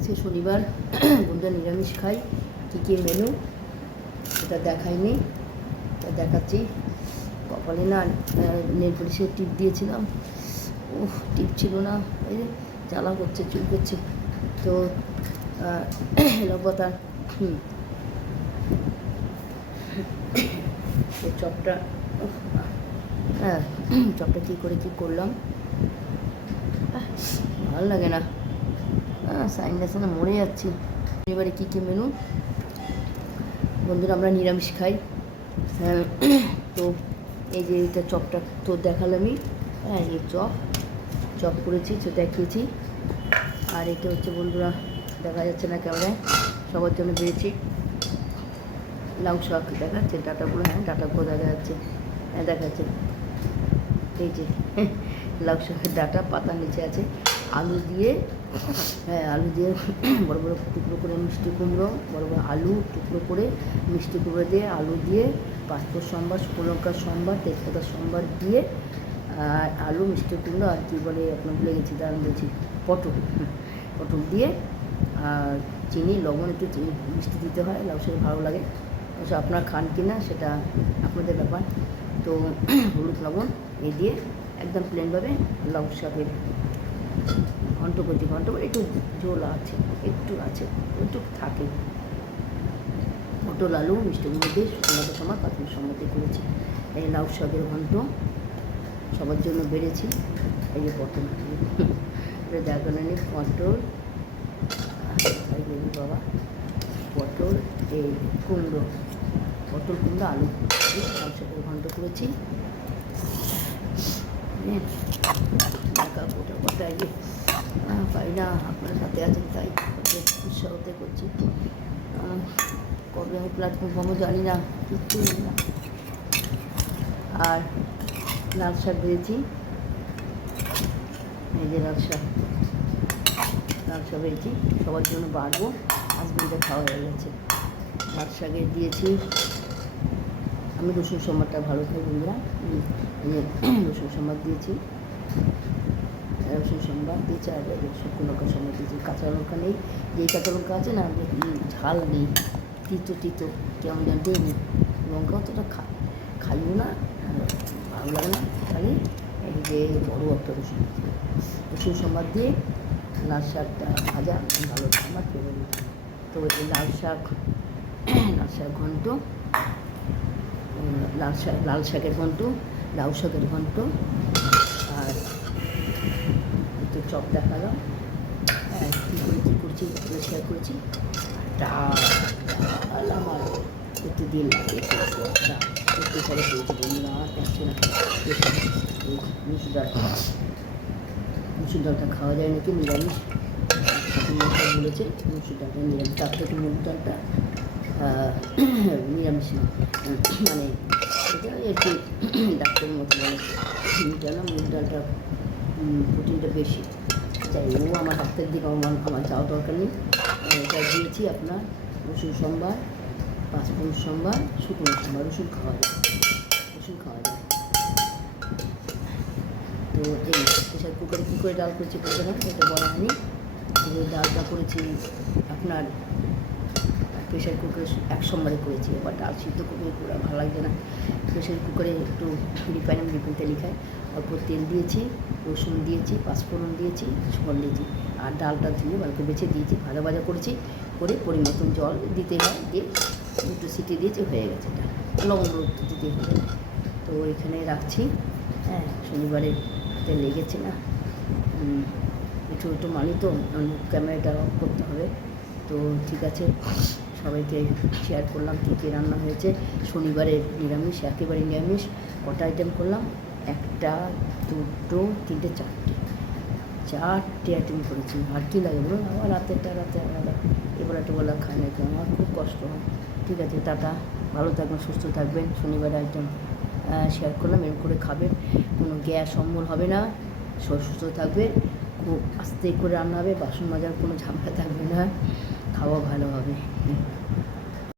আজকে শনিবার বন্ধুরা নিরামিষ খাই কী কী মেনু সেটা দেখাইনি। তা দেখাচ্ছি। কপালে না নেল পলিশের টিপ দিয়েছিলাম। ও টিপ ছিল না। এই যে জ্বালা করছে, চুল করছে। তো লবতার হুম। চপটা হ্যাঁ চপটা কী করে কী করলাম? ভালো লাগে না। সাইন্ডাসে না মরে যাচ্ছি। এবারে কী কী মেনু বন্ধুরা আমরা নিরামিষ খাই। হ্যাঁ, তো এই যে এটা চপটা তো দেখালামই। হ্যাঁ এই চপ। চপ করেছি তো দেখিয়েছি। আর এটা হচ্ছে বন্ধুরা দেখা যাচ্ছে না ক্যামেরায় সবার জন্য পেয়েছি লাউ শাক দেখাচ্ছে ডাটাগুলো হ্যাঁ ডাটাগুলো দেখা যাচ্ছে। হ্যাঁ দেখা যাচ্ছে এই যে লাউ শাকের ডাটা পাতা নিচে আছে আলু দিয়ে হ্যাঁ আলু দিয়ে বড় বড় টুকরো করে মিষ্টি কুমড়ো, বড় বড় আলু টুকরো করে মিষ্টি কুমড়ো দিয়ে আলু দিয়ে পাঁচফোর সম্বার লঙ্কার সম্বার, তেজপাতার সম্বার দিয়ে আর আলু, মিষ্টি কুমড়ো আর কী বলে আপনার ভুলে গেছি দাঁড়ান বলছি, পটল। পটল দিয়ে, আর চিনি, লবণ একটু চিনি, মিষ্টি দিতে হয়, লাউ শাকে ভালো লাগে। অবশ্য আপনার খান কি না সেটা আপনাদের ব্যাপার। তো, হলুদ লবণ এ দিয়ে একদম প্লেনভাবে লাউ শাকের ঘন্ট করছি ঘন্ট করে একটু ঝোল আছে, একটু আছে, একটু থাকে। পটল, আলু, মিষ্টি কুমড়ো দিয়ে সময় পাতলা সম্মতি করেছি। এই লাউ শাকের ঘন্ট সবার জন্য বেড়েছি। এই যে পটল। নেই পটল। বাবা, পটল, এই কুমড়ো, পটল, কুমড়ো, আলু। লাউ শাকের ঘন্ট করেছি। হ্যাঁ টাকা কোটা কোটায় যে আহ, না আপনার সাথে আছেন তাই উৎসাহতে করছি কবে আমি প্ল্যাটফর্ম পাবো জানি না কিচ্ছু না আর লাল শাক দিয়েছি এই যে লাল সবার জন্য বাড়বো। হাজবেন্ডে খাওয়া হয়ে গেছে। লাল দিয়েছি। আমি রসুন সোমবারটা ভালো খাই বন্ধুরা। যে রসুন সোমবার দিয়েছি। রসুন সোমবার দিয়েছি আর শুকনো লঙ্কা সোমবার দিয়েছি। কাঁচা লঙ্কা নেই। যেই কাঁচা লঙ্কা আছে না ঝাল নেই, তিতো তিতো, কেমন যেন দেয়নি লঙ্কা অতটা খা, খাইও না, ভালো লাগে না, খালি এই যে বড়ো একটা রসুন রসুন সম্বাদ দিয়ে লাল শাকটা ভাজা ভালো আমার তো এই লাল শাক লাল শাক ঘন্ট লাল শাক, লাল শাকের ঘন্ট, লাউ শাকের ঘন্ট, আর একটু চপ দেখালাম। হ্যাঁ কী করে করছি শেয়ার করেছি। আমার একটু দিন না মুসুর মুসুর ডালটা খাওয়া যায় নাকি নিরামিষ? বলেছে মুসুর ডালটা নিরামিষ। তার থেকে মুগ ডালটা নিরামিষ মানে একটু ডাক্তারের মতো বলে মুগ ডাল না মুগ ডালটা প্রোটিনটা বেশি তাই ও আমার ডাক্তার দিকে আমার আমার যাওয়া দরকার নেই এটা দিয়েছি আপনার রসুন সোমবার পাঁচফোড়ন সোমবার শুকনো সোমবার রসুন খাওয়া যায় রসুন খাওয়া যায় তো এই প্রেশার কুকারে কী করে ডাল করেছি বলতে না এটা বলা হয়নি ডালটা করেছি আপনার প্রেশার কুকারে এক সোমবারে করেছি, এবার ডাল সিদ্ধ করে পুরো ভালো লাগছে না। প্রেশার কুকারে একটু রিফাইন রিফাইন তেল খাই অল্প তেল দিয়েছি, রসুন দিয়েছি, পাঁচফোড়ন দিয়েছি সুগন দিয়েছি। আর ডালটা ধুয়ে ভালো বেছে দিয়েছি, ভাজা ভাজা করেছি, করে পরিমতন জল দিতে হয়, দিয়ে একটু সিটি দিয়েছি, হয়ে গেছে এটা। লবঙ্গ দিতে হবে তো এখানে রাখছি। হ্যাঁ শনিবারে হাতে লেগেছে না। একটু একটু মানি তো ক্যামেরাটা অফ করতে হবে। তো ঠিক আছে। সবাইকে শেয়ার করলাম, কী কী রান্না হয়েছে, শনিবারে নিরামিষ, একেবারে নিরামিষ, কটা আইটেম করলাম? একটা, দুটো, তিনটে, চারটে। চারটে আইটেম করেছি। আর কী লাগে বলুন? আবার রাতেরটা রাতে আলাদা এবেলা টেবেলা খাই না কেউ আমার খুব কষ্ট হয়। ঠিক আছে, টাটা। ভালো থাকবেন, সুস্থ থাকবেন। শনিবার আইটেম শেয়ার করলাম, এরকম করে খাবেন। কোনো গ্যাস অম্বল হবে না। সুস্থ থাকবে খুব আস্তে করে রান্না হবে। বাসন মাজার কোনো ঝামেলা থাকবে না। খাওয়া ভালো হবে।